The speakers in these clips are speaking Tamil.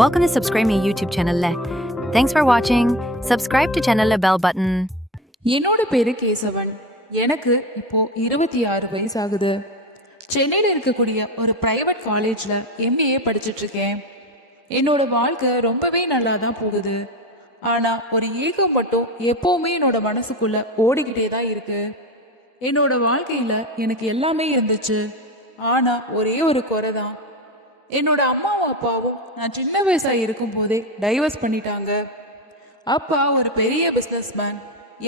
Welcome to subscribe my YouTube channel. Thanks for watching. Subscribe to channel bell button. என்னோட பேரு கேசவன். எனக்கு இப்போ 26 வயசு ஆகுது. சென்னையில் இருக்கக்கூடிய ஒரு பிரைவேட் காலேஜ்ல MBA படிச்சுட்டு இருக்கேன். என்னோட வாழ்க்கை ரொம்பவே நல்லா தான் போகுது. ஆனா ஒரு ஏக்கம் மட்டும் எப்பவுமே என்னோட மனசுக்குள்ள ஓடிக்கிட்டே தான் இருக்கு. என்னோட வாழ்க்கையில எனக்கு எல்லாமே இருந்துச்சு. ஆனா ஒரே ஒரு குறை தான். என்னோட அம்மாவும் அப்பாவும் நான் சின்ன வயசா இருக்கும் போதே டைவர்ஸ் பண்ணிட்டாங்க. அப்பா ஒரு பெரிய பிஸ்னஸ்மேன்.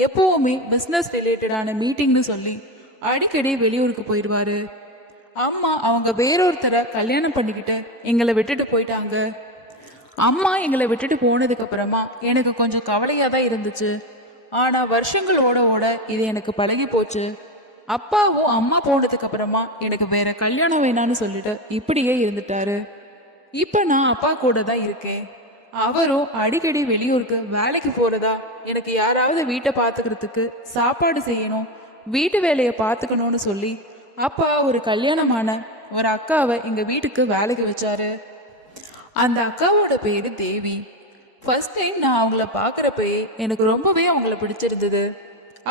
எப்பவுமே பிஸ்னஸ் ரிலேட்டடான மீட்டிங்னு சொல்லி அடிக்கடி வெளியூருக்கு போயிடுவாரு. அம்மா அவங்க வேறொருத்தரை கல்யாணம் பண்ணிக்கிட்டு எங்களை விட்டுட்டு போயிட்டாங்க. அம்மா எங்களை விட்டுட்டு போனதுக்கு அப்புறமா எனக்கு கொஞ்சம் கவலையா தான் இருந்துச்சு. ஆனா வருஷங்கள் ஓட ஓட இது எனக்கு பழகி போச்சு. அப்பாவும் அம்மா போனதுக்கு அப்புறமா எனக்கு வேற கல்யாணம் வேணான்னு சொல்லிட்டு இப்படியே இருந்துட்டாரு. இப்ப நான் அப்பா கூட தான் இருக்கேன். அவரும் அடிக்கடி வெளியூருக்கு வேலைக்கு போறதா, எனக்கு யாராவது வீட்டை பாத்துக்கிறதுக்கு சாப்பாடு செய்யணும், வீட்டு வேலையை பாத்துக்கணும்னு சொல்லி அப்பா ஒரு கல்யாணமான ஒரு அக்காவை எங்க வீட்டுக்கு வேலைக்கு வச்சாரு. அந்த அக்காவோட பேரு தேவி. ஃபர்ஸ்ட் டைம் நான் அவங்கள பாக்குறப்பயே எனக்கு ரொம்பவே அவங்கள பிடிச்சிருந்தது.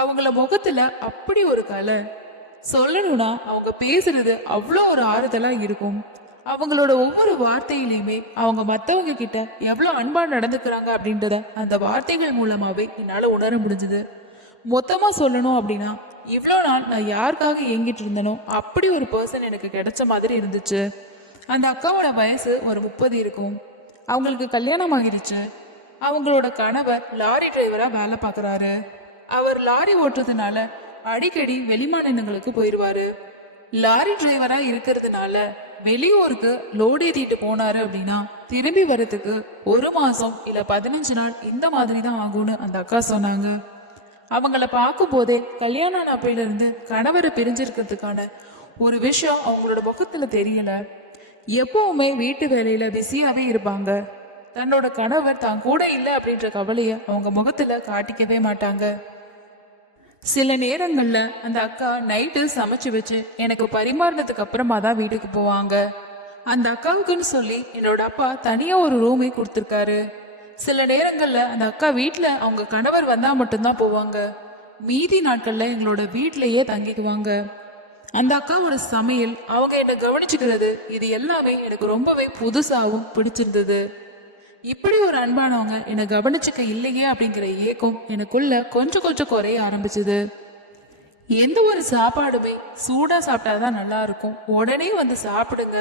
அவங்கள முகத்துல அப்படி ஒரு கலை. சொல்லணும்னா அவங்க பேசுறது அவ்வளோ ஒரு ஆறுதலா இருக்கும். அவங்களோட ஒவ்வொரு வார்த்தையிலையுமே அவங்க மற்றவங்க கிட்ட எவ்வளோ அன்பா நடந்துக்கிறாங்க அப்படின்றத அந்த வார்த்தைகள் மூலமாவே என்னால் உணர முடிஞ்சுது. மொத்தமா சொல்லணும் அப்படின்னா இவ்வளோ நாள் நான் யாருக்காக ஏங்கிட்டு இருந்தனோ அப்படி ஒரு பர்சன் எனக்கு கிடைச்ச மாதிரி இருந்துச்சு. அந்த அக்காவோட வயசு ஒரு 30 இருக்கும். அவங்களுக்கு கல்யாணம் ஆகிருச்சு. அவங்களோட கணவர் லாரி டிரைவரா வேலை பார்க்குறாரு. அவர் லாரி ஓட்டுறதுனால அடிக்கடி வெளிமாநிலங்களுக்கு போயிடுவாரு. லாரி டிரைவரா இருக்கிறதுனால வெளியூருக்கு லோடு ஏத்திட்டு போனாரு அப்படின்னா திரும்பி வர்றதுக்கு 1 மாசம் இல்ல 15 நாள் இந்த மாதிரி தான் ஆகும்னு அந்த அக்கா சொன்னாங்க. அவங்கள பார்க்கும் போதே கல்யாணம் அப்பையில இருந்து கணவரை பிரிஞ்சிருக்கிறதுக்கான ஒரு விஷயம் அவங்களோட முகத்துல தெரியல. எப்பவுமே வீட்டு வேலையில பிஸியாவே இருப்பாங்க. தன்னோட கணவர் தான் கூட இல்லை அப்படின்ற கவலைய அவங்க முகத்துல காட்டிக்கவே மாட்டாங்க. சில நேரங்கள்ல அந்த அக்கா நைட்டு சமைச்சு வச்சு எனக்கு பரிமாறினதுக்கு அப்புறமா தான் வீட்டுக்கு போவாங்க. அந்த அக்காவுக்குன்னு சொல்லி என்னோட அப்பா தனியா ஒரு ரூமை கொடுத்துருக்காரு. சில நேரங்கள்ல அந்த அக்கா வீட்டுல அவங்க கணவர் வந்தா மட்டும்தான் போவாங்க. மீதி நாட்கள்ல எங்களோட வீட்லயே தங்கிக்குவாங்க. அந்த அக்காவோட சமையல், அவங்க என்னை கவனிச்சுக்கிறது, இது எல்லாமே எனக்கு ரொம்பவே புதுசாகவும் பிடிச்சிருந்தது. இப்படி ஒரு அன்பானவங்க என்னை கவனிச்சுக்க இல்லையே அப்படிங்கிற ஏக்கம் எனக்குள்ள கொஞ்சம் கொஞ்சம் குறைய ஆரம்பிச்சுது. எந்த ஒரு சாப்பாடுமே சூடா சாப்பிட்டாதான் நல்லா இருக்கும், உடனே வந்து சாப்பிடுங்க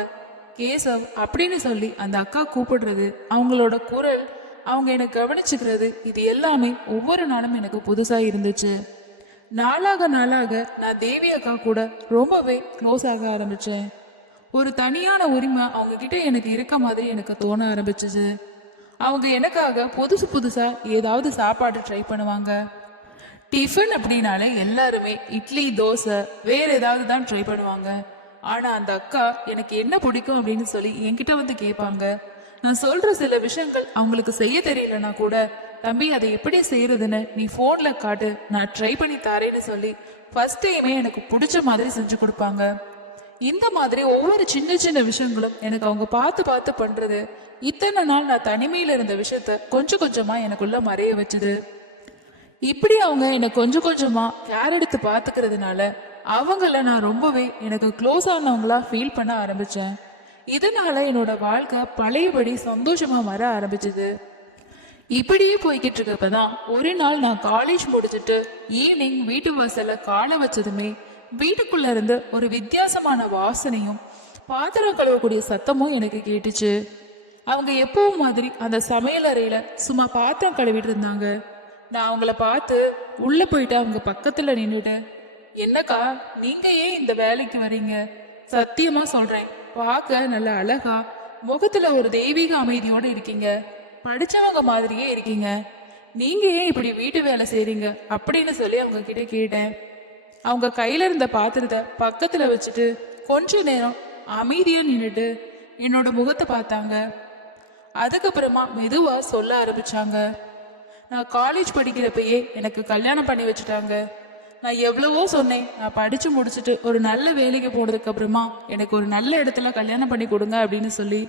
கேசவ் அப்படின்னு சொல்லி அந்த அக்கா கூப்பிடுறது, அவங்களோட குரல், அவங்க என்னை கவனிச்சுக்கிறது, இது எல்லாமே ஒவ்வொரு நாளும் எனக்கு புதுசா இருந்துச்சு. நாளாக நாளாக நான் தேவி அக்கா கூட ரொம்பவே க்ளோஸ் ஆக ஆரம்பிச்சேன். ஒரு தனியான உரிமை அவங்க கிட்ட எனக்கு இருக்க மாதிரி எனக்கு தோண ஆரம்பிச்சிச்சு. அவங்க எனக்காக புதுசு புதுசா ஏதாவது சாப்பாடு ட்ரை பண்ணுவாங்க. டிஃபன் அப்படின்னாலே எல்லாருமே இட்லி தோசை வேற ஏதாவது தான் ட்ரை பண்ணுவாங்க. ஆனா அந்த அக்கா எனக்கு என்ன பிடிக்கும் அப்படின்னு சொல்லி என்கிட்ட வந்து கேட்பாங்க. நான் சொல்ற சில விஷயங்கள் அவங்களுக்கு செய்ய தெரியலனா கூட, தம்பி அதை எப்படி செய்யறதுன்னு நீ போன்ல காட்டு, நான் ட்ரை பண்ணி தரேன்னு சொல்லி ஃபர்ஸ்ட் டைமே எனக்கு பிடிச்ச மாதிரி செஞ்சு கொடுப்பாங்க. இந்த மாதிரி ஒவ்வொரு சின்ன சின்ன விஷயங்களும் எனக்கு அவங்க பார்த்து பார்த்து பண்றது இத்தனை நாள் நான் தனிமையில இருந்த விஷயத்த கொஞ்சம் கொஞ்சமா எனக்குள்ள மறைய வச்சுது. இப்படி அவங்க என்னை கொஞ்சம் கொஞ்சமா கேர் எடுத்து பாத்துக்கிறதுனால அவங்கள நான் ரொம்பவே எனக்கு க்ளோஸ் ஆனவங்களா ஃபீல் பண்ண ஆரம்பிச்சேன். இதனால என்னோட வாழ்க்கை பழையபடி சந்தோஷமா வர ஆரம்பிச்சது. இப்படியே போய்கிட்டு இருக்கப்பதான் ஒரு நாள் நான் காலேஜ் முடிச்சுட்டு ஈவினிங் வீட்டு வாசல்ல காலை வச்சதுமே வீட்டுக்குள்ள இருந்து ஒரு வித்தியாசமான வாசனையும் பாத்திரம் கழுவக்கூடிய சத்தமும் எனக்கு கேட்டுச்சு. அவங்க எப்பவும் மாதிரி அந்த சமையல் அறையில சும்மா பாத்திரம் கழுவிட்டு இருந்தாங்க. நான் அவங்கள பார்த்து உள்ள போயிட்டு அவங்க பக்கத்துல நின்றுட்டு, என்னக்கா நீங்க ஏன் இந்த வேலைக்கு வரீங்க? சத்தியமா சொல்றேன், பார்க்க நல்ல அழகா, முகத்துல ஒரு தெய்வீக அமைதியோட இருக்கீங்க, படிச்சவங்க மாதிரியே இருக்கீங்க, நீங்க ஏன் இப்படி வீட்டு வேலை செய்றீங்க அப்படின்னு சொல்லி அவங்க கிட்ட கேட்டேன். அவங்க கையில இருந்த பாத்திரத்தை பக்கத்துல வச்சுட்டு கொஞ்ச நேரம் அமைதியா நின்றுட்டு என்னோட முகத்தை பார்த்தாங்க. அதுக்கப்புறமா மெதுவா சொல்ல ஆரம்பிச்சாங்க. நான் காலேஜ் படிக்கிறப்பயே எனக்கு கல்யாணம் பண்ணி வச்சுட்டாங்க. நான் எவ்வளவோ சொன்னேன், நான் படிச்சு முடிச்சுட்டு ஒரு நல்ல வேலைக்கு போனதுக்கு அப்புறமா எனக்கு ஒரு நல்ல இடத்துல கல்யாணம் பண்ணி கொடுங்க அப்படின்னு சொல்லி.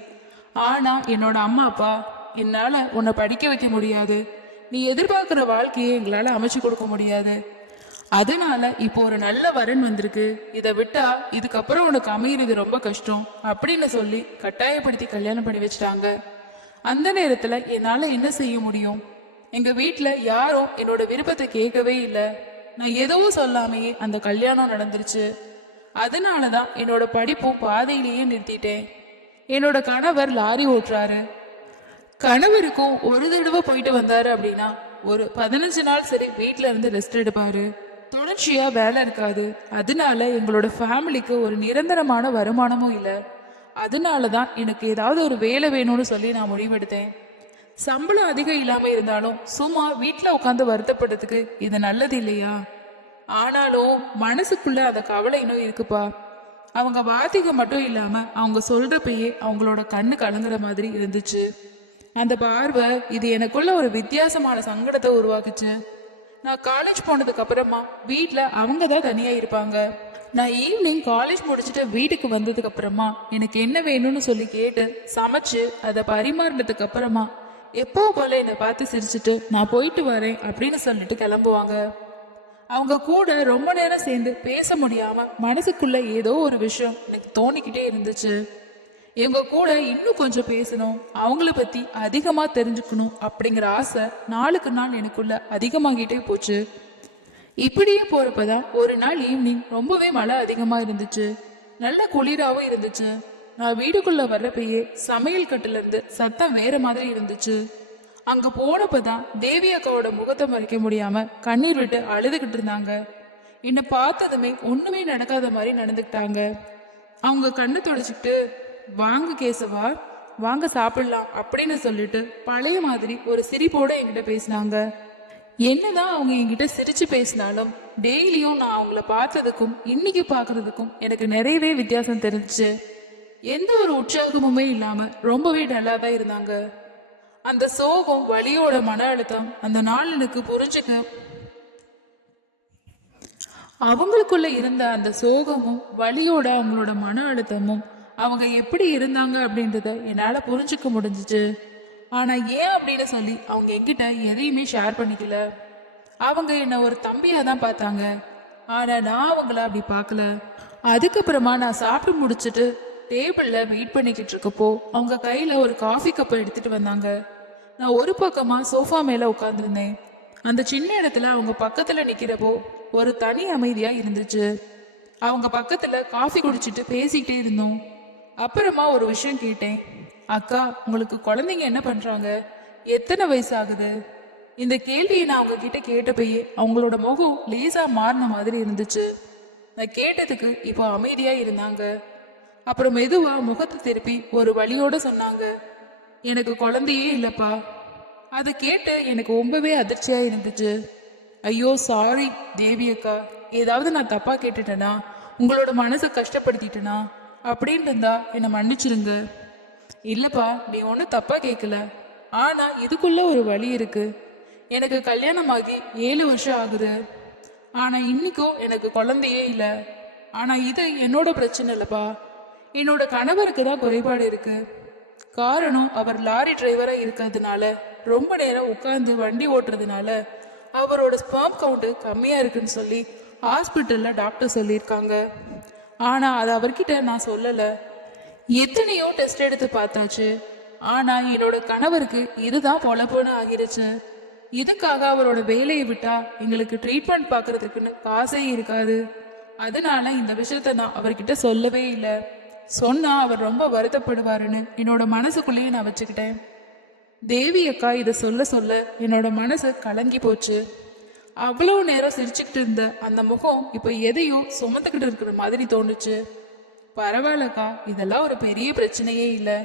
ஆனா என்னோட அம்மா அப்பா என்னால உன்னை படிக்க வைக்க முடியாது, நீ எதிர்பார்க்கிற வாழ்க்கையை எங்களால அமைச்சு கொடுக்க முடியாது, அதனால இப்போ ஒரு நல்ல வரன் வந்திருக்கு, இதை விட்டா இதுக்கப்புறம் உனக்கு அமையிறது ரொம்ப கஷ்டம் அப்படின்னு சொல்லி கட்டாயப்படுத்தி கல்யாணம் பண்ணி வச்சிட்டாங்க. அந்த நேரத்துல என்னால என்ன செய்ய முடியும்? எங்க வீட்டுல யாரும் என்னோட விருப்பத்தை கேட்கவே இல்லை. நான் எதுவும் சொல்லாமையே அந்த கல்யாணம் நடந்துருச்சு. அதனாலதான் என்னோட படிப்பும் பாதையிலேயே நிறுத்திட்டேன். என்னோட கணவர் லாரி ஓட்டுறாரு. கணவருக்கும் ஒரு தடவை போயிட்டு வந்தாரு அப்படின்னா ஒரு 15 நாள் சரி வீட்டுல இருந்து ரெஸ்ட் எடுப்பாரு. தொடர்ச்சியா வேலை இருக்காது. அதனால எங்களோட ஃபேமிலிக்கு ஒரு நிரந்தரமான வருமானமும் இல்லை. அதனாலதான் எனக்கு ஏதாவது ஒரு வேலை வேணும்னு சொல்லி நான் முடிவெடுத்தேன். சம்பளம் அதிகம் இல்லாம இருந்தாலும் சும்மா வீட்டுல உட்காந்து வருத்தப்படுறதுக்கு இது நல்லது இல்லையா? ஆனாலும் மனசுக்குள்ள அந்த கவலை இன்னும் இருக்குப்பா. அவங்க வார்த்தைக்கு மட்டும் இல்லாம அவங்க சொல்றப்பயே அவங்களோட கண்ணு கலங்குற மாதிரி இருந்துச்சு. அந்த பார்வை இது எனக்குள்ள ஒரு வித்தியாசமான சங்கடத்தை உருவாக்குச்சு. நான் காலேஜ் போனதுக்கு அப்புறமா வீட்டுல அவங்க தான் தனியா இருப்பாங்க. நான் ஈவினிங் காலேஜ் முடிச்சுட்டு வீட்டுக்கு வந்ததுக்கு அப்புறமா எனக்கு என்ன வேணும்னு சொல்லி கேட்டு சமைச்சு அதை பரிமாறினதுக்கு அப்புறமா எப்போ போல என்னை பார்த்து சிரிச்சுட்டு நான் போயிட்டு வரேன் அப்படின்னு சொல்லிட்டு கிளம்புவாங்க. அவங்க கூட ரொம்ப நேரம் சேர்ந்து பேச முடியாம மனசுக்குள்ள ஏதோ ஒரு விஷயம் எனக்கு தோணிக்கிட்டே இருந்துச்சு. இவங்க கூட இன்னும் கொஞ்சம் பேசணும், அவங்கள பத்தி அதிகமா தெரிஞ்சுக்கணும் அப்படிங்கிற ஆசை நாளுக்கு நாள் எனக்குள்ள அதிகமாகிட்டே போச்சு. இப்படியே போறப்பதான் ஒரு நாள் ஈவினிங் ரொம்பவே மழை அதிகமா இருந்துச்சு. நல்ல குளிராவும் இருந்துச்சு. நான் வீடுக்குள்ள வர்றப்பயே சமையல் கட்டுல இருந்து சத்தம் வேற மாதிரி இருந்துச்சு. அங்க போனப்பதான் தேவி அக்காவோட முகத்தை மறைக்க முடியாம கண்ணீர் விட்டு அழுதுகிட்டு இருந்தாங்க. என்னை பார்த்ததுமே ஒண்ணுமே நடக்காத மாதிரி நடந்துக்கிட்டாங்க. அவங்க கண்ணை தொடச்சிக்கிட்டு, வாங்க கேசவா, வாங்க சாப்பிடலாம் அப்படின்னு சொல்லிட்டு பழைய மாதிரி ஒரு சிரிப்போட என்கிட்ட பேசினாங்க. என்னதான் அவங்க என்கிட்ட சிரிச்சு பேசினாலும் டெய்லியும் நான் அவங்கள பார்த்ததுக்கும் இன்னைக்கு பாக்குறதுக்கும் எனக்கு நிறையவே வித்தியாசம் தெரிஞ்சுச்சு. எந்த ஒரு உற்சாகமுமே இல்லாம ரொம்பவே டல்லா தான் இருந்தாங்க. அந்த சோகம், வலியோட மன அழுத்தம் அந்த நாள் எனக்கு புரிஞ்சுக்க, அவங்களுக்குள்ள இருந்த அந்த சோகமும் வலியோட அவங்களோட மன அழுத்தமும் அவங்க எப்படி இருந்தாங்க அப்படின்றத என்னால புரிஞ்சுக்க முடிஞ்சிச்சு. ஆனா ஏன் அப்படின்னு சொல்லி அவங்க என்கிட்ட எதையுமே ஷேர் பண்ணிக்கல. அவங்க என்ன ஒரு தம்பியா தான் பார்த்தாங்க. ஆனா நான் அவங்கள அப்படி பார்க்கல. அதுக்கப்புறமா நான் சாப்பிட்டு முடிச்சுட்டு டேபிள்ல வெயிட் பண்ணிக்கிட்டு இருக்கப்போ அவங்க கையில ஒரு காஃபி கப்பை எடுத்துட்டு வந்தாங்க. நான் ஒரு பக்கமா சோஃபா மேல உட்கார்ந்துருந்தேன். அந்த சின்ன இடத்துல அவங்க பக்கத்துல நிக்கிறப்போ ஒரு தனி அமைதியா இருந்துச்சு. அவங்க பக்கத்துல காஃபி குடிச்சிட்டு பேசிக்கிட்டே இருந்தோம். அப்புறமா ஒரு விஷயம் கேட்டேன். அக்கா, உங்களுக்கு குழந்தைங்க என்ன பண்றாங்க? எத்தனை வயசு ஆகுது? இந்த கேள்வியை நான் அவங்க கிட்ட கேட்டப்பயே அவங்களோட முகம் லேசா மாறின மாதிரி இருந்துச்சு. நான் கேட்டதுக்கு இப்போ அமைதியா இருந்தாங்க. அப்புறம் மெதுவா முகத்தை திருப்பி ஒரு வழியோட சொன்னாங்க, எனக்கு குழந்தையே இல்லப்பா. அதை கேட்டு எனக்கு ரொம்பவே அதிர்ச்சியா இருந்துச்சு. ஐயோ சாரி தேவி அக்கா, ஏதாவது நான் தப்பா கேட்டுட்டேனா, உங்களோட மனசை கஷ்டப்படுத்திட்டேனா அப்படின்னு இருந்தா என்னை மன்னிச்சிருங்க. இல்லப்பா, நீ ஒன்றும் தப்பா கேட்கல. ஆனா இதுக்குள்ள ஒரு வழி இருக்கு. எனக்கு கல்யாணமாகி 7 வருஷம் ஆகுது. ஆனா இன்னைக்கும் எனக்கு குழந்தையே இல்லை. ஆனா இது என்னோட பிரச்சனை இல்லப்பா, என்னோட கணவருக்கு தான் குறைபாடு இருக்கு. காரணம், அவர் லாரி டிரைவரா இருக்கிறதுனால, ரொம்ப நேரம் உட்கார்ந்து வண்டி ஓட்டுறதுனால அவரோட ஸ்பெர்ம் கவுண்ட் கம்மியா இருக்குன்னு சொல்லி ஹாஸ்பிட்டல்ல டாக்டர் சொல்லியிருக்காங்க. ஆனா அது அவர்கிட்ட நான் சொல்லல. எத்தனையோ டெஸ்ட் எடுத்து பார்த்தாச்சு. ஆனா என்னோட கணவருக்கு இதுதான் பொழப்புன்னு ஆகிருச்சு. இதுக்காக அவரோட வேலையை விட்டா எங்களுக்கு ட்ரீட்மெண்ட் பார்க்கறதுக்குன்னு காசே இருக்காது. அதனால இந்த விஷயத்த நான் அவர்கிட்ட சொல்லவே இல்லை. சொன்னா அவர் ரொம்ப வருத்தப்படுவாருன்னு என்னோட மனசுக்குள்ளேயே நான் வச்சுக்கிட்டேன். தேவி அக்கா இதை சொல்ல சொல்ல என்னோட மனசு கலங்கி போச்சு. அவ்வளவு நேரம் சிரிச்சுக்கிட்டு இருந்த அந்த முகம் இப்ப எதையோ சுமந்துக்கிட்டு இருக்கிற மாதிரி தோணுச்சு. பரவாயில்லக்கா, இதெல்லாம் ஒரு பெரிய பிரச்சனையே இல்லை.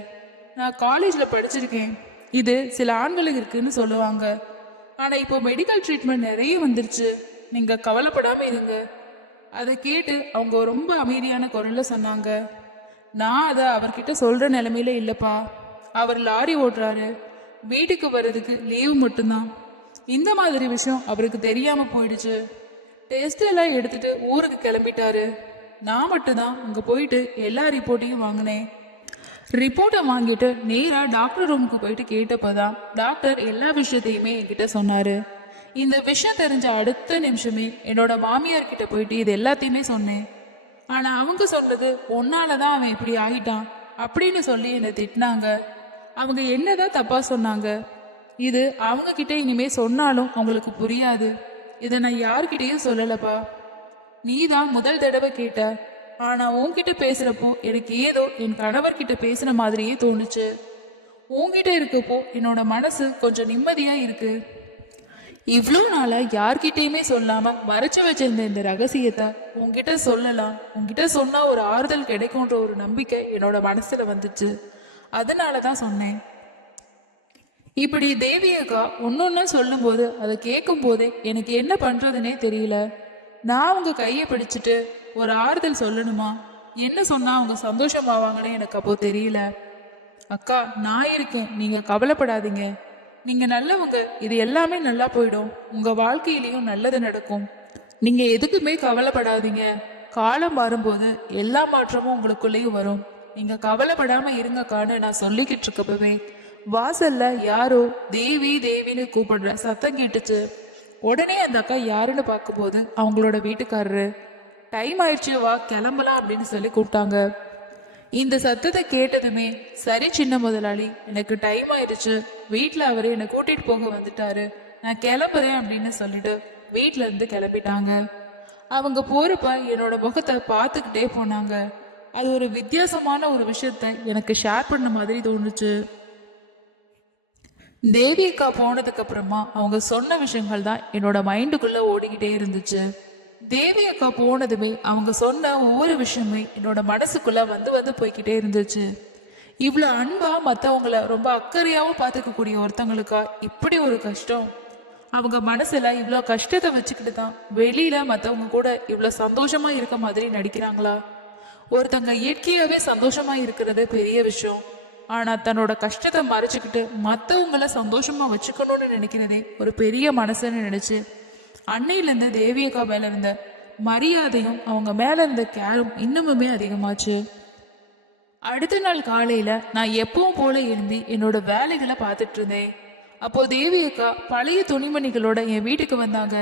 நான் காலேஜ்ல படிச்சிருக்கேன். இது சில ஆண்களுக்கு இருக்குன்னு சொல்லுவாங்க. ஆனா இப்போ மெடிக்கல் ட்ரீட்மெண்ட் நிறைய வந்துருச்சு. நீங்க கவலைப்படாம இருங்க. அதை கேட்டு அவங்க ரொம்ப அமைதியான குரல்ல சொன்னாங்க. நான் அதை அவர்கிட்ட சொல்ற நிலைமையில இல்லப்பா. அவர் லாரி ஓட்டுறாரு. வீட்டுக்கு வர்றதுக்கு லீவு மட்டும்தான். இந்த மாதிரி விஷயம் அவருக்கு தெரியாம போயிடுச்சு. டெஸ்ட் எல்லாம் எடுத்துட்டு ஊருக்கு கிளம்பிட்டாரு. நான் மட்டும்தான் அங்க போயிட்டு எல்லா ரிப்போர்ட்டையும் வாங்கினேன். ரிப்போர்ட்டை வாங்கிட்டு நேரா டாக்டர் ரூமுக்கு போயிட்டு கேட்டப்பதான் டாக்டர் எல்லா விஷயத்தையுமே என்கிட்ட சொன்னாரு. இந்த விஷயம் தெரிஞ்ச அடுத்த நிமிஷமே என்னோட மாமியார் கிட்ட போயிட்டு இது எல்லாத்தையுமே சொன்னேன். ஆனா அவங்க சொன்னது உன்னாலதான் அவன் இப்படி ஆகிட்டான் அப்படின்னு சொல்லி என்னை திட்டினாங்க. அவங்க என்னதான் தப்பா சொன்னாங்க. இது அவங்க கிட்ட இனிமே சொன்னாலும் அவங்களுக்கு புரியாது. இதை நான் யாருக்கிட்டையும் சொல்லலப்பா. நீ தான் முதல் தடவை கேட்ட. ஆனா உன்கிட்ட பேசுறப்போ எனக்கு ஏதோ என் கணவர்கிட்ட பேசுன மாதிரியே தோணுச்சு. உன்கிட்ட இருக்கப்போ என்னோட மனசு கொஞ்சம் நிம்மதியா இருக்கு. இவ்வளோ நாளா யார்கிட்டயுமே சொல்லாம மறைச்சு வச்சிருந்த இந்த ரகசியத்தை உன்கிட்ட சொல்லலாம், உன்கிட்ட சொன்னா ஒரு ஆறுதல் கிடைக்கும்ன்ற ஒரு நம்பிக்கை என்னோட மனசுல வந்துச்சு. அதனாலதான் சொன்னேன். இப்படி தேவி அக்கா ஒன்னொன்னு சொல்லும் போது அதை கேட்கும் போதே எனக்கு என்ன பண்றதுன்னே தெரியல. நான் அவங்க கையை பிடிச்சிட்டு ஒரு ஆறுதல் சொல்லணுமா, என்ன சொன்னா அவங்க சந்தோஷமாவாங்கன்னு எனக்கு அப்போ தெரியல. அக்கா நான் இருக்கேன், நீங்க கவலைப்படாதீங்க. நீங்க நல்லவங்க, இது எல்லாமே நல்லா போயிடும். உங்க வாழ்க்கையிலையும் நல்லது நடக்கும். நீங்க எதுக்குமே கவலைப்படாதீங்க. காலம் மாறும்போது எல்லா மாற்றமும் உங்களுக்குள்ளேயும் வரும். நீங்க கவலைப்படாம இருங்கக்கான்னு நான் சொல்லிக்கிட்டு இருக்கப்பவே வாசல்ல யாரோ தேவி தேவின்னு கூப்பிடுற சத்தம் கேட்டுச்சு. உடனே அந்த அக்கா யாருன்னு பார்க்கும்போது அவங்களோட வீட்டுக்காரரு. டைம் ஆயிடுச்சு, வா கிளம்பலாம் அப்படின்னு சொல்லி கூப்பிட்டாங்க. இந்த சத்தத்தை கேட்டதுமே சரி சின்ன முதலாளி, எனக்கு டைம் ஆயிடுச்சு, வீட்டுல அவரு என்னை கூட்டிட்டு போக வந்துட்டாரு, நான் கிளம்புறேன் அப்படின்னு சொல்லிட்டு வீட்டுல இருந்து கிளம்பிட்டாங்க. அவங்க போறப்ப என்னோட முகத்தை பார்த்துக்கிட்டே போனாங்க. அது ஒரு வித்தியாசமான ஒரு விஷயத்த எனக்கு ஷேர் பண்ண மாதிரி தோணுச்சு. தேவி அக்கா போனதுக்கு அப்புறமா அவங்க சொன்ன விஷயங்கள் தான் என்னோட மைண்டுக்குள்ள ஓடிக்கிட்டே இருந்துச்சு. தேவி அக்கா போனதுமே அவங்க சொன்ன ஒவ்வொரு விஷயமே என்னோட மனசுக்குள்ள வந்து வந்து போய்கிட்டே இருந்துச்சு. இவ்வளவு அன்பா மற்றவங்களை ரொம்ப அக்கறையாவும் பார்த்துக்கக்கூடிய ஒருத்தவங்களுக்கா இப்படி ஒரு கஷ்டம்? அவங்க மனசுல இவ்வளோ கஷ்டத்தை வச்சுக்கிட்டு தான் வெளியில மற்றவங்க கூட இவ்வளோ சந்தோஷமா இருக்க மாதிரி நடிக்கிறாங்களா? ஒருத்தங்க இயற்கையாவே சந்தோஷமா இருக்கிறது பெரிய விஷயம். ஆனா தன்னோட கஷ்டத்தை மறைச்சுக்கிட்டு மற்றவங்கள சந்தோஷமா வச்சுக்கணும்னு நினைக்கிறதே ஒரு பெரிய மனசுன்னு நினைச்சு அன்னையிலேருந்து தேவி அக்கா மேல இருந்த மரியாதையும் அவங்க மேல இருந்த கேரும் இன்னமுமே அதிகமாச்சு. அடுத்த நாள் காலையில நான் எப்பவும் போல எழும்பி என்னோட வேலைகளை பார்த்துட்டு இருந்தேன். அப்போ தேவி அக்கா பழைய துணிமணிகளோட என் வீட்டுக்கு வந்தாங்க.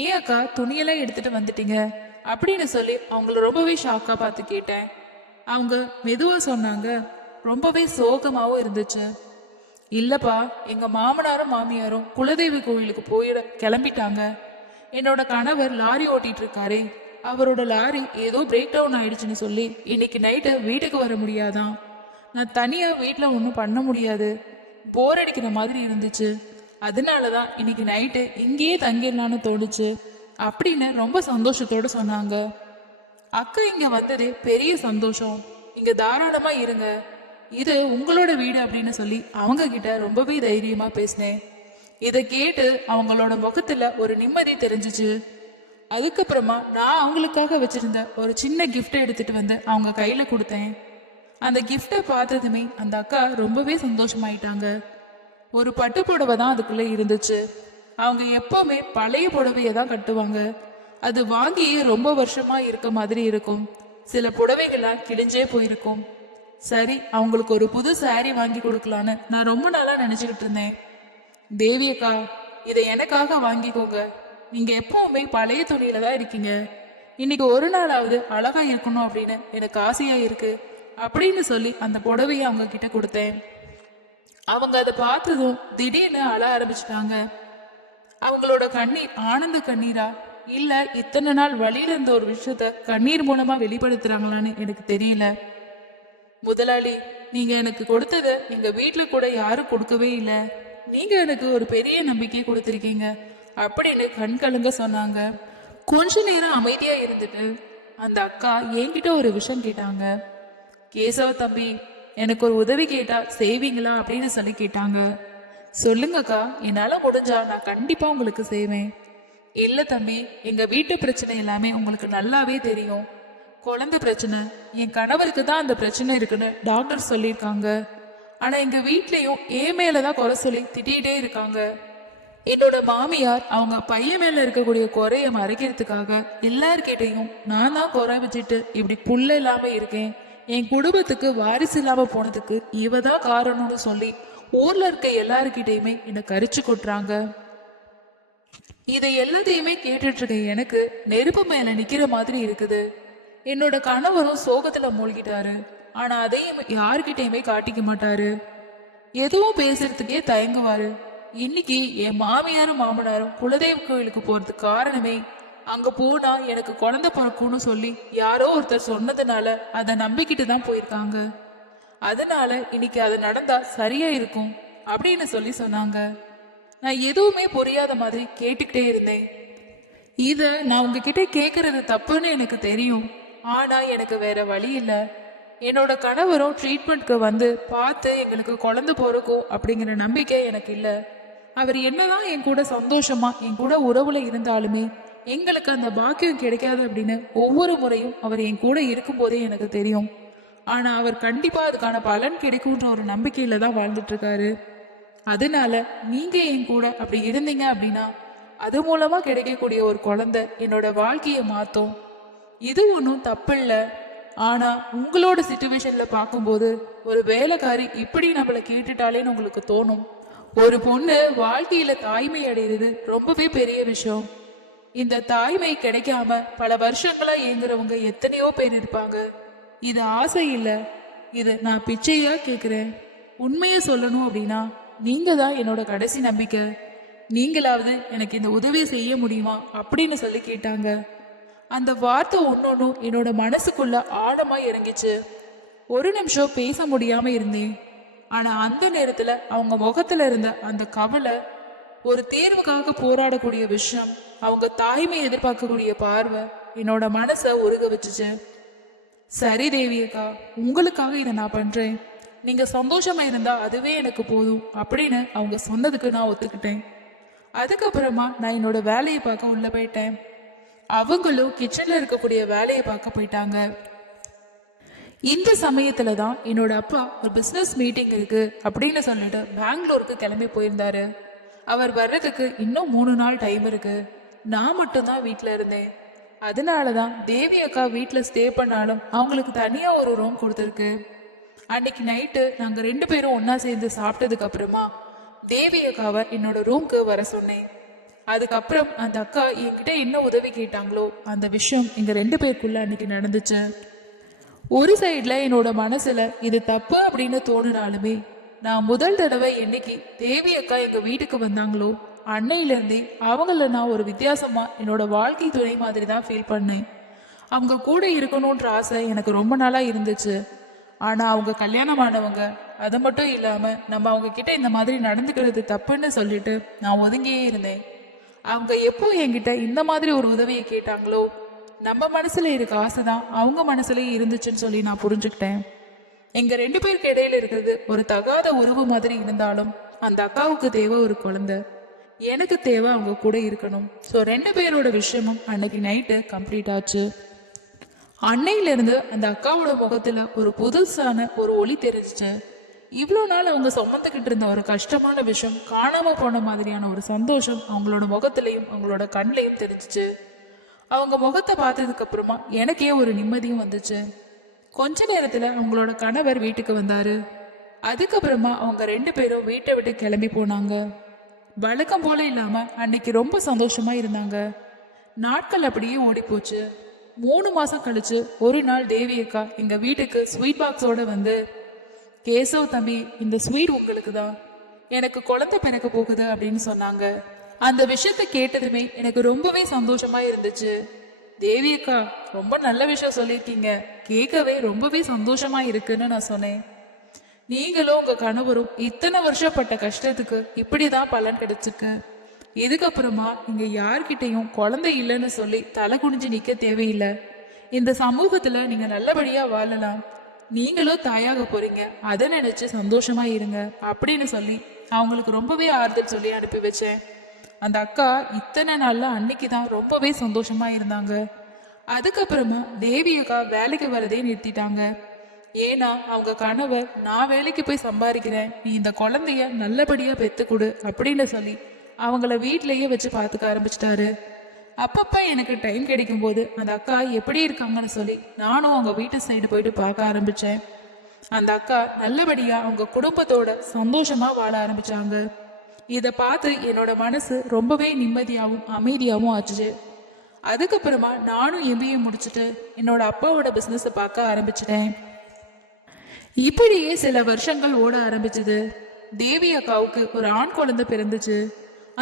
ஏன் அக்கா துணியெல்லாம் எடுத்துட்டு வந்துட்டீங்க அப்படின்னு சொல்லி அவங்கள ரொம்பவே ஷாக்கா பார்த்து கேட்டேன். அவங்க மெதுவா சொன்னாங்க, ரொம்பவே சோகமாவும் இருந்துச்சு. இல்லப்பா, எங்க மாமனாரும் மாமியாரும் குலதெய்வ கோயிலுக்கு போயிட கிளம்பிட்டாங்க. என்னோட கணவர் லாரி ஓட்டிட்டு இருக்காரே, அவரோட லாரி ஏதோ பிரேக் டவுன் ஆயிடுச்சுன்னு சொல்லி இன்னைக்கு நைட்டு வீட்டுக்கு வர முடியாதான். நான் தனியா வீட்டுல ஒன்றும் பண்ண முடியாது, போர் அடிக்கிற மாதிரி இருந்துச்சு. அதனாலதான் இன்னைக்கு நைட்டு இங்கேயே தங்கிடலான்னு தோணுச்சு அப்படின்னு ரொம்ப சந்தோஷத்தோட சொன்னாங்க. அக்கா இங்க வந்ததே பெரிய சந்தோஷம். இங்க தாராளமா இருங்க, இது உங்களோட வீடு அப்படின்னு சொல்லி அவங்க கிட்ட ரொம்பவே தைரியமா பேசினேன். இதை கேட்டு அவங்களோட முகத்துல ஒரு நிம்மதி தெரிஞ்சிச்சு. அதுக்கப்புறமா நான் அவங்களுக்காக வச்சிருந்த ஒரு சின்ன கிஃப்டை எடுத்துட்டு வந்து அவங்க கையில கொடுத்தேன். அந்த கிஃப்டை பார்த்ததுமே அந்த அக்கா ரொம்பவே சந்தோஷமாயிட்டாங்க. ஒரு பட்டு புடவை தான் அதுக்குள்ள இருந்துச்சு. அவங்க எப்பவுமே பழைய புடவையை தான் கட்டுவாங்க. அது வாங்கியே ரொம்ப வருஷமா இருக்க மாதிரி இருக்கும். சில புடவைகள்லாம் கிழிஞ்சே போயிருக்கும். சரி, அவங்களுக்கு ஒரு புது சாரி வாங்கி கொடுக்கலான்னு நான் ரொம்ப நாளா நினைச்சுக்கிட்டு இருந்தேன். தேவி அக்கா, இதை எனக்காக வாங்கிக்கோங்க. நீங்க எப்பவுமே பழைய துணியில தான் இருக்கீங்க. இன்னைக்கு ஒரு நாளாவது அழகா இருக்கணும் அப்படின்னு எனக்கு ஆசையா இருக்கு அப்படின்னு சொல்லி அந்த புடவையை அவங்க கிட்ட கொடுத்தேன். அவங்க அதை பார்த்ததும் திடீர்னு அழ ஆரம்பிச்சிட்டாங்க. அவங்களோட கண்ணீர் ஆனந்த கண்ணீரா இல்ல இத்தனை நாள் வழியில இருந்த ஒரு விஷயத்த கண்ணீர் மூலமா வெளிப்படுத்துறாங்களான்னு எனக்கு தெரியல. முதலாளி, நீங்க எனக்கு கொடுத்ததை எங்க வீட்டுல கூட யாரும் கொடுக்கவே இல்லை. நீங்க எனக்கு ஒரு பெரிய நம்பிக்கை கொடுத்துருக்கீங்க அப்படின்னு கண் கலங்க சொன்னாங்க. கொஞ்ச நேரம் அமைதியா இருந்துட்டு அந்த அக்கா என்கிட்ட ஒரு விஷயம் கேட்டாங்க. கேசவ தம்பி, எனக்கு ஒரு உதவி கேட்டா செய்வீங்களா அப்படின்னு சொல்லி கேட்டாங்க. சொல்லுங்கக்கா, என்னால முடிஞ்சா நான் கண்டிப்பா உங்களுக்கு செய்வேன். இல்ல தம்பி, எங்க வீட்டு பிரச்சனை எல்லாமே உங்களுக்கு நல்லாவே தெரியும். குழந்தை பிரச்சனை, என் கணவருக்கு தான் அந்த பிரச்சனை இருக்குன்னு டாக்டர் சொல்லியிருக்காங்க. ஆனா எங்க வீட்லயும் என் மேலதான் குறை சொல்லி திட்டிகிட்டே இருக்காங்க. என்னோட மாமியார் அவங்க பையன் மேல இருக்கக்கூடிய குறைய மறைக்கிறதுக்காக எல்லார்கிட்டையும் நான் தான் குறை வச்சுட்டு இப்படி புல்ல இல்லாம இருக்கேன், என் குடும்பத்துக்கு வாரிசு இல்லாம போனதுக்கு இவ தான் காரணம்னு சொல்லி ஊர்ல இருக்க எல்லாருக்கிட்டையுமே என்னை கரிச்சு கொட்டுறாங்க. இதை எல்லாத்தையுமே கேட்டுட்டு இருக்க எனக்கு நெருப்பு மேல நிக்கிற மாதிரி இருக்குது. என்னோட கணவரும் சோகத்துல மூழ்கிட்டாரு. ஆனா அதையும் யாருக்கிட்டையுமே காட்டிக்க மாட்டாரு. எதுவும் பேசுறதுக்கே தயங்குவாரு. இன்னைக்கு என் மாமியாரும் மாமனாரும் குலதெய்வ கோயிலுக்கு போறதுக்கு காரணமே அங்க போனா எனக்கு குழந்தை பிறக்கும்னு சொல்லி யாரோ ஒருத்தர் சொன்னதுனால அதை நம்பிக்கிட்டு தான் போயிருக்காங்க. அதனால இன்னைக்கு அது நடந்தா சரியா இருக்கும் அப்படின்னு சொல்லி சொன்னாங்க. நான் எதுவுமே புரியாத மாதிரி கேட்டுக்கிட்டே இருந்தேன். இத நான் உங்ககிட்ட கேக்குறது தப்புன்னு எனக்கு தெரியும். ஆனா எனக்கு வேற வழி இல்ல. என்னோட கணவரும் ட்ரீட்மெண்ட்க்கு வந்து பார்த்து எங்களுக்கு குழந்தை பிறக்கும் அப்படிங்கிற நம்பிக்கை எனக்கு இல்ல. அவர் என்னதான் என் கூட சந்தோஷமா என் கூட உறவுல இருந்தாலுமே எங்களுக்கு அந்த பாக்கியம் கிடைக்காது அப்படின்னு ஒவ்வொரு முறையும் அவர் என் கூட இருக்கும் போதே எனக்கு தெரியும். ஆனா அவர் கண்டிப்பா அதுக்கான பலன் கிடைக்கும்ன்ற ஒரு நம்பிக்கையில தான் வாழ்ந்துட்டு இருக்காரு. அதனால நீங்க என் கூட அப்படி இருந்தீங்க அப்படின்னா அது மூலமா கிடைக்கக்கூடிய ஒரு குழந்தை என்னோட வாழ்க்கையை மாத்தும். இது ஒன்றும் தப்பில்ல. ஆனா உங்களோட சிச்சுவேஷன்ல பார்க்கும்போது ஒரு வேலைக்காரி இப்படி நம்மளை கேட்டுட்டாலேன்னு உங்களுக்கு தோணும். ஒரு பொண்ணு வாழ்க்கையில தாய்மை அடைகிறது ரொம்பவே பெரிய விஷயம். இந்த தாய்மை கிடைக்காம பல வருஷங்களா ஏங்குறவங்க எத்தனையோ பேர் இருப்பாங்க. இது ஆசை இல்ல, இது நான் பிச்சையா கேக்குறேன். உண்மையை சொல்லணும் அப்படின்னா நீங்க தான் என்னோட கடைசி நம்பிக்கை. நீங்களாவது எனக்கு இந்த உதவியை செய்ய முடியுமா அப்படின்னு சொல்லி கேட்டாங்க. அந்த வார்த்தை ஒன்னொன்னும் என்னோட மனசுக்குள்ள ஆழமா இறங்கிச்சு. ஒரு நிமிஷம் பேச முடியாம இருந்தேன். ஆனா அந்த நேரத்துல அவங்க முகத்துல இருந்த அந்த கவலை, ஒரு தேர்வுக்காக போராடக்கூடிய விஷயம், அவங்க தாய்மை எதிர்பார்க்கக்கூடிய பார்வை என்னோட மனசை உருக வச்சுச்சு. சரி தேவி அக்கா, உங்களுக்காக இதை நான் பண்றேன். நீங்க சந்தோஷமா இருந்தா அதுவே எனக்கு போதும் அப்படின்னு அவங்க சொன்னதுக்கு நான் ஒத்துக்கிட்டேன். அதுக்கப்புறமா நான் என்னோட வேலையை பார்க்க உள்ள போயிட்டேன். அவங்களும் கிச்சன்ல இருக்கக்கூடிய வேலையை பார்க்க போயிட்டாங்க. இந்த சமயத்துல தான் என்னோட அப்பா ஒரு பிசினஸ் மீட்டிங் இருக்கு அப்படின்னு சொல்லிட்டு பெங்களூருக்கு கிளம்பி போயிருந்தாரு. அவர் வர்றதுக்கு இன்னும் 3 நாள் டைம் இருக்கு. நான் மட்டும்தான் வீட்டுல இருந்தேன். அதனாலதான் தேவி அக்கா வீட்டுல ஸ்டே பண்ணாலும் அவங்களுக்கு தனியா ஒரு ரூம் கொடுத்துருக்கு. அன்னைக்கு நைட்டு நாங்க 2 பேரும் ஒன்னா சேர்ந்து சாப்பிட்டதுக்கு அப்புறமா தேவி அக்காவை என்னோட ரூம்க்கு வர சொன்னேன். அதுக்கப்புறம் அந்த அக்கா என்கிட்ட என்ன உதவி கேட்டாங்களோ அந்த விஷயம் எங்க 2 பேருக்குள்ள அன்னைக்கு நடந்துச்சு. ஒரு சைட்ல என்னோட மனசுல இது தப்பு அப்படின்னு தோணுனாலுமே நான் முதல் தடவை என்னைக்கு தேவி அக்கா எங்க வீட்டுக்கு வந்தாங்களோ அன்னையில இருந்தே அவங்கள நான் ஒரு வித்தியாசமா என்னோட வாழ்க்கை துணை மாதிரி தான் ஃபீல் பண்ணேன். அவங்க கூட இருக்கணும்ன்ற ஆசை எனக்கு ரொம்ப நாளா இருந்துச்சு. ஆனா அவங்க கல்யாணமானவங்க. அது மட்டும் இல்லாம நம்ம அவங்க கிட்ட இந்த மாதிரி நடந்துக்கிறது தப்புன்னு சொல்லிட்டு நான் ஒதுங்கியே இருந்தேன். அவங்க எப்போ என்கிட்ட இந்த மாதிரி ஒரு உதவியை கேட்டாங்களோ நம்ம மனசுல இருக்க ஆசைதான் அவங்க மனசுலயே இருந்துச்சுன்னு சொல்லி நான் புரிஞ்சுக்கிட்டேன். எங்க 2 பேருக்கு இடையில இருக்கிறது ஒரு தகாத உறவு மாதிரி இருந்தாலும் அந்த அக்காவுக்கு தேவை ஒரு குழந்தை, எனக்கு தேவை அவங்க கூட இருக்கணும். ஸோ 2 பேரோட விஷயமும் அன்னைக்கு நைட்டு கம்ப்ளீட் ஆச்சு. அன்னையில இருந்து அந்த அக்காவோட முகத்துல ஒரு புதுசான ஒரு ஒளி தெரிஞ்சிச்சு. இவ்வளோ நாள் அவங்க சுமந்துக்கிட்டு இருந்த ஒரு கஷ்டமான விஷயம் காணாம போன மாதிரியான ஒரு சந்தோஷம் அவங்களோட முகத்திலையும் அவங்களோட கண்ணிலையும் தெரிஞ்சிச்சு. அவங்க முகத்தை பார்த்ததுக்கு அப்புறமா எனக்கே ஒரு நிம்மதியும் வந்துச்சு. கொஞ்ச நேரத்துல அவங்களோட கணவர் வீட்டுக்கு வந்தாரு. அதுக்கப்புறமா அவங்க 2 பேரும் வீட்டை விட்டு கிளம்பி போனாங்க. வழக்கம் போல இல்லாம அன்னைக்கு ரொம்ப சந்தோஷமா இருந்தாங்க. நாட்கள் அப்படியே ஓடி போச்சு. 3 மாசம் கழிச்சு ஒரு நாள் தேவி அக்கா எங்க வீட்டுக்கு ஸ்வீட் பாக்ஸோட வந்து, கேசவ் தம்பி, இந்த ஸ்வீட் உங்களுக்கு தான், எனக்கு குழந்தை பிறக்க போகுது அப்படின்னு சொன்னாங்க. அந்த விஷயத்த கேட்டதுமே எனக்கு ரொம்பவே சந்தோஷமா இருந்துச்சு. தேவி அக்கா, ரொம்ப நல்ல விஷயம் சொல்லியிருக்கீங்க, கேட்கவே ரொம்பவே சந்தோஷமா இருக்குன்னு நான் சொன்னேன். நீங்களும் உங்க கணவரும் இத்தனை வருஷப்பட்ட கஷ்டத்துக்கு இப்படிதான் பலன் கிடைச்சிருக்கு. இதுக்கப்புறமா நீங்க யார்கிட்டையும் குழந்தை இல்லைன்னு சொல்லி தலை குனிஞ்சு நிக்க தேவையில்லை. இந்த சமூகத்துல நீங்க நல்லபடியா வாழலாம். நீங்களும் தாயாக போறீங்க, அதை நினைச்சு சந்தோஷமா இருங்க அப்படின்னு சொல்லி அவங்களுக்கு ரொம்பவே ஆறுதல் சொல்லி அனுப்பி வச்சேன். அந்த அக்கா இத்தனை நாள்ல அன்னைக்குதான் ரொம்பவே சந்தோஷமா இருந்தாங்க. அதுக்கப்புறமா தேவி அக்கா வேலைக்கு வரதே நிறுத்திட்டாங்க. ஏன்னா அவங்க கணவர், நான் வேலைக்கு போய் சம்பாதிக்கிறேன், நீ இந்த குழந்தைய நல்லபடியா பெத்து கொடு அப்படின்னு சொல்லி அவங்கள வீட்லயே வச்சு பார்த்துக்க ஆரம்பிச்சிட்டாரு. அப்பப்ப எனக்கு டைம் கிடைக்கும் போது அந்த அக்கா எப்படி இருக்காங்கன்னு சொல்லி நானும் அவங்க வீட்டு சைடு போயிட்டு பார்க்க ஆரம்பிச்சேன். அந்த அக்கா நல்லபடியா அவங்க குடும்பத்தோட சந்தோஷமா வாழ ஆரம்பிச்சாங்க. இதை பார்த்து என்னோட மனசு ரொம்பவே நிம்மதியாகவும் அமைதியாகவும் ஆச்சுச்சு. அதுக்கப்புறமா நானும் எம்பிஏ முடிச்சுட்டு என்னோட அப்பாவோட பிஸ்னஸை பார்க்க ஆரம்பிச்சிட்டேன். இப்படியே சில வருஷங்கள் ஓட ஆரம்பிச்சது. தேவி அக்காவுக்கு ஒரு ஆண் குழந்தை பிறந்துச்சு.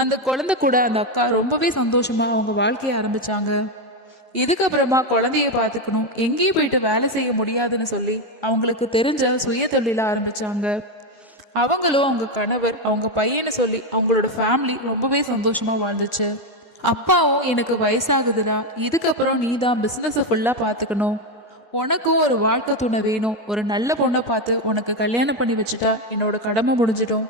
அந்த குழந்தை கூட அந்த அக்கா ரொம்பவே சந்தோஷமா அவங்க வாழ்க்கைய ஆரம்பிச்சாங்க. இதுக்கப்புறமா குழந்தைய பார்த்துக்கணும், எங்கேயும் போயிட்டு வேலை செய்ய முடியாதுன்னு சொல்லி அவங்களுக்கு தெரிஞ்ச சுய தொழில ஆரம்பிச்சாங்க. அவங்களும் அவங்க கணவர் அவங்க பையனை சொல்லி அவங்களோட ஃபேமிலி ரொம்பவே சந்தோஷமா வாழ்ந்துச்சு. அப்பாவும் எனக்கு வயசாகுதுடா, இதுக்கப்புறம் நீ தான் பிஸ்னஸை ஃபுல்லாக பார்த்துக்கணும், உனக்கும் ஒரு வாழ்க்கை துணை வேணும், ஒரு நல்ல பொண்ணை பார்த்து உனக்கு கல்யாணம் பண்ணி வச்சுட்டா என்னோட கடமை முடிஞ்சிடும்.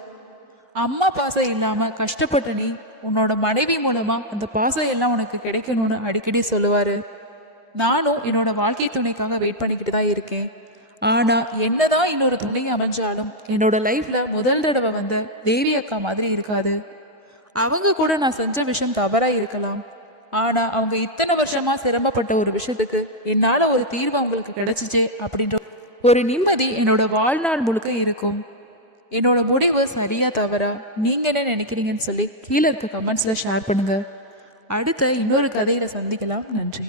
அம்மா பாசம் இல்லாம கஷ்டப்பட்ட நீ உன்னோட மனைவி மூலமா அந்த பாசம் எல்லாம் உனக்கு கிடைக்கணும்னு அடிக்கடி சொல்லுவாரு. நானும் என்னோட வாழ்க்கை துணைக்காக வெயிட் பண்ணிக்கிட்டு தான் இருக்கேன். ஆனா என்னதான் இன்னொரு துணை அமைஞ்சாலும் என்னோட லைஃப்ல முதல் தடவை வந்த தேவி அக்கா மாதிரி இருக்காது. அவங்க கூட நான் செஞ்ச விஷயம் தவறா இருக்கலாம், ஆனா அவங்க இத்தனை வருஷமா சிரமப்பட்ட ஒரு விஷயத்துக்கு என்னால ஒரு தீர்வு அவங்களுக்கு கிடைச்சிச்சே அப்படின்ற ஒரு நிம்மதி என்னோட வாழ்நாள் முழுக்க இருக்கும். என்னோட முடிவு சரியா தவறா நீங்க என்ன நினைக்கிறீங்கன்னு சொல்லி கீழே இருக்க கமெண்ட்ஸ்ல ஷேர் பண்ணுங்க. அடுத்த இன்னொரு கதையில சந்திக்கலாம். நன்றி.